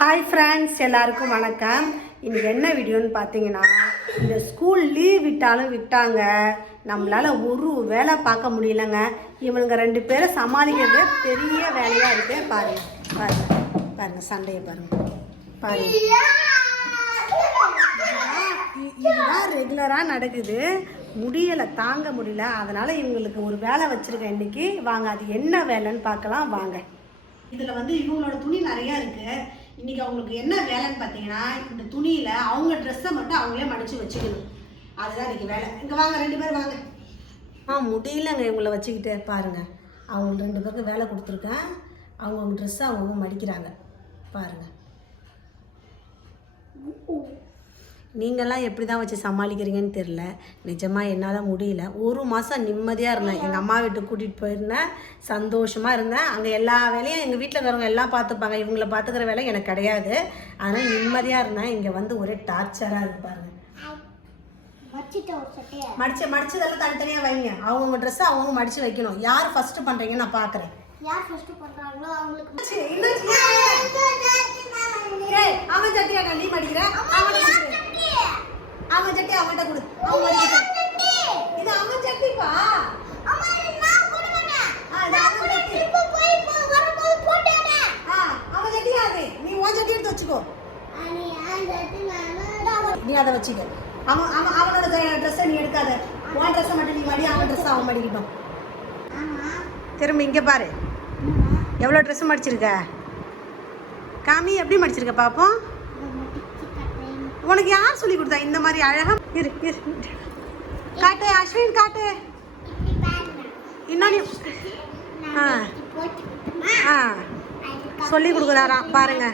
Hi friends, எல்லாருக்கும் வணக்கம். இன்றைக்கி என்ன வீடியோன்னு பார்த்தீங்கன்னா, இந்த ஸ்கூல் லீவ் விட்டாலும் விட்டாங்க, நம்மளால் ஒரு வேலை பார்க்க முடியலங்க. இவனுங்க ரெண்டு பேரை சமாளிக்கிறதே பெரிய வேலையாக இருக்குது. பாருங்கள் சண்டையை பாருங்கள். இதுதான் ரெகுலராக நடக்குது. முடியலை, தாங்க முடியல. அதனால் இவங்களுக்கு ஒரு வேலை வச்சுருக்கேன் இன்றைக்கி. வாங்க, அது என்ன வேலைன்னு பார்க்கலாம் வாங்க. இதில் இவங்களோட துணி நிறையா இருக்குது. இன்றைக்கி அவங்களுக்கு என்ன வேலைன்னு பார்த்தீங்கன்னா, இந்த துணியில் அவங்க ட்ரெஸ்ஸை மட்டும் அவங்களே மடித்து வச்சுக்கணும். அதுதான் இன்றைக்கி வேலை. இங்கே வாங்க, ரெண்டு பேரும் வாங்க. முடியலங்க இவங்களை வச்சுக்கிட்டே. பாருங்கள், அவங்க ரெண்டு பேருக்கு வேலை கொடுத்துருக்கேன். அவங்கவுங்க ட்ரெஸ்ஸை அவங்கவுங்க மடிக்கிறாங்க. பாருங்கள், நீங்கள்லாம் எப்படி தான் வச்சு சமாளிக்கிறீங்கன்னு தெரில. நிஜமாக என்னால் முடியல. ஒரு மாதம் நிம்மதியாக இருந்தேன். எங்கள் அம்மா வீட்டுக்கு கூட்டிகிட்டு போயிருந்தேன், சந்தோஷமாக இருந்தேன். அங்கே எல்லா வேலையும் எங்கள் வீட்டில் இருக்கிறவங்க எல்லாம் பார்த்துப்பாங்க. இவங்கள பார்த்துக்கிற வேலை எனக்கு கிடையாது. அதனால் நிம்மதியாக இருந்தேன். இங்கே ஒரே டார்ச்சராக இருக்கு. பாருங்கள், மடிச்சதெல்லாம் தனித்தனியாக வைங்க. அவங்கவுங்க ட்ரெஸ்ஸை அவங்கவுங்க மடித்து வைக்கணும். யார் ஃபஸ்ட்டு பண்ணுறீங்கன்னு நான் பார்க்குறேன். யார் ஃபஸ்ட்டு பண்ணுறாங்களோ அவங்களுக்கு அவன் சட்டியா நீ மடிக்கிறேன். அவன் சட்டி அவன்கிட்ட கொடு. இது அவன் சட்டிப்பா. அவன் சட்டியா அது. நீ உன் சட்டி எடுத்து வச்சுக்கோ. நீ அதை வச்சுக்க. அவனோட ட்ரெஸ்ஸை நீ எடுக்காத. உன் ட்ரெஸ்ஸை மட்டும் நீ மடி, அவன் ட்ரெஸ்ஸை அவன் மடிக்கிட்டோம். திரும்ப இங்கே பாரு, எவ்வளோ ட்ரெஸ்ஸு மடிச்சிருக்க. காமி, எப்படி மடிச்சிருக்க பாப்போம். உனக்கு யார் சொல்லி கொடுத்தா இந்த மாதிரி அழகா? இரு காட்டு அஸ்வின், காட்டு. இன்னொன்று சொல்லி கொடுக்குறாராம் பாருங்க.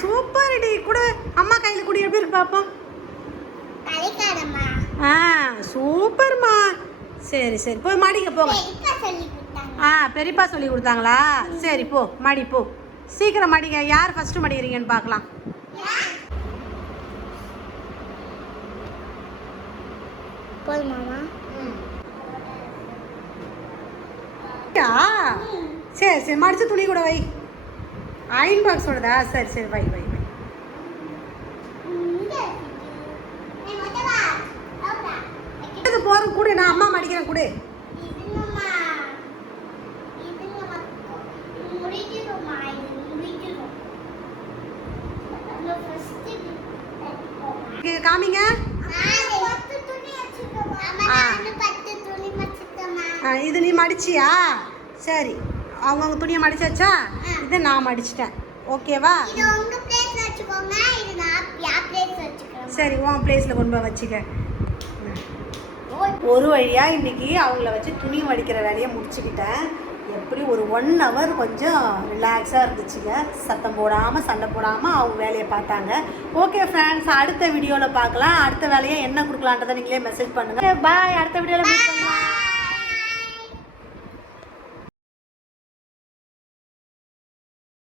சூப்பர் டி. கூட அம்மா கையில குடி. எப்படி இருக்கு பாப்போம். சூப்பர்மா. சரி சரி, போய் மாடிக்க போங்க. பெரியப்பா சொல்லி கொடுத்தாங்களா? சரி போ, மாடி போ, சீக்கிரம் மாடிங்க. யார் ஃபர்ஸ்ட் மடிக்கிறீங்கன்னு பார்க்கலாம். சரி சரி, மடிச்சு துணி கூட வை. அயன் பாக்ஸோடதா? சரி சரி, வை வை வை. போறோம் கூட, நான் அம்மா மடிக்கிறேன் கூட. காமிங்க. இது நீ மடிச்சியா? சரி, அவங்கவுங்க துணியை மடிச்சாச்சா? இதை நான் மடிச்சிட்டேன். ஓகேவா? சரி, உன் பிளேஸில் கொண்டு போய் வச்சுக்க. ஒரு வழியாக இன்றைக்கி அவங்கள வச்சு துணி மடிக்கிற வேலையை முடிச்சுக்கிட்டேன். எப்படி ஒரு 1 hour கொஞ்சம் ரிலாக்ஸாக இருந்துச்சுங்க. சத்தம் போடாமல் சண்டை போடாமல் அவங்க வேலையை பார்த்தாங்க. ஓகே ஃப்ரெண்ட்ஸ், அடுத்த வீடியோவில் பார்க்கலாம். அடுத்த வேலையை என்ன கொடுக்கலான்றதை நீங்களே மெசேஜ் பண்ணுங்கள். பாய். அடுத்த வீடியோவில் மீட் பண்ணலாம்.